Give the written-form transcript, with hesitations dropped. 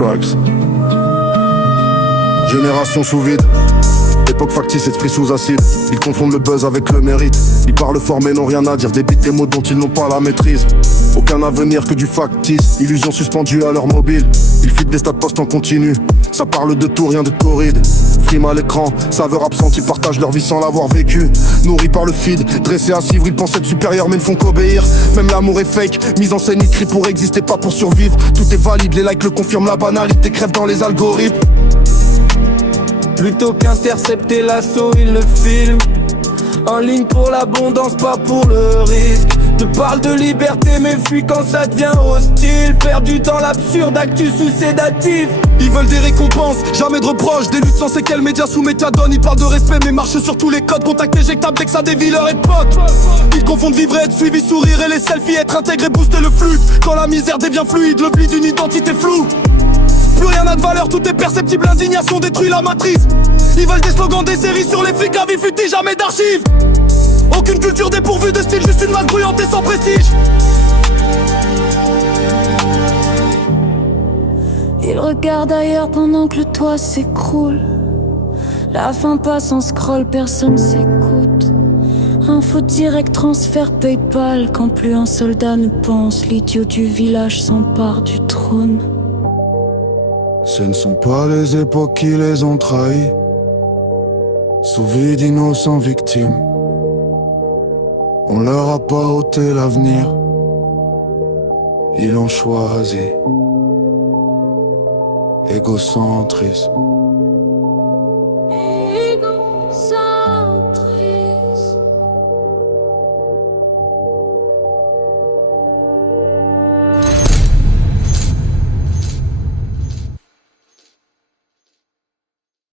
tracks. Génération sous vide. Époque factice, esprit sous acide. Ils confondent le buzz avec le mérite. Ils parlent fort mais n'ont rien à dire. Débitent des mots dont ils n'ont pas la maîtrise. Aucun avenir que du factice. Illusions suspendues à leur mobile. Ils filent des stats post en continu. Ça parle de tout, rien de torride. Frime à l'écran, saveur absente. Ils partagent leur vie sans l'avoir vécu. Nourris par le feed, dressés à suivre. Ils pensent être supérieurs mais ne font qu'obéir. Même l'amour est fake, mise en scène écrit pour exister, pas pour survivre. Tout est valide, les likes le confirment, la banalité crève dans les algorithmes. Plutôt qu'intercepter l'assaut, ils le filment. En ligne pour l'abondance, pas pour le risque. Te parle de liberté mais fuis quand ça devient hostile. Perdu dans l'absurde, actu sous sédatif. Ils veulent des récompenses, jamais de reproches. Des luttes sans séquelles, médias sous méthadone. Ils parlent de respect mais marchent sur tous les codes. Contact éjectable dès que ça dévie leur potes. Ils confondent vivre et être suivi, sourire et les selfies. Être intégré, booster le flux. Quand la misère devient fluide, le pli d'une identité floue. Plus rien n'a de valeur, tout est perceptible, l'indignation détruit la matrice. Ils veulent des slogans, des séries sur les flics, à vie futie, jamais d'archives. Aucune culture dépourvue de style, juste une masse bruyante et sans prestige. Ils regardent ailleurs pendant que le toit s'écroule. La fin passe en scroll, personne s'écoute. Info direct, transfert Paypal. Quand plus un soldat ne pense, l'idiot du village s'empare du trône. Ce ne sont pas les époques qui les ont trahis. Sous vie d'innocents victimes, on leur a pas ôté l'avenir. Ils l'ont choisi. Égocentrisme.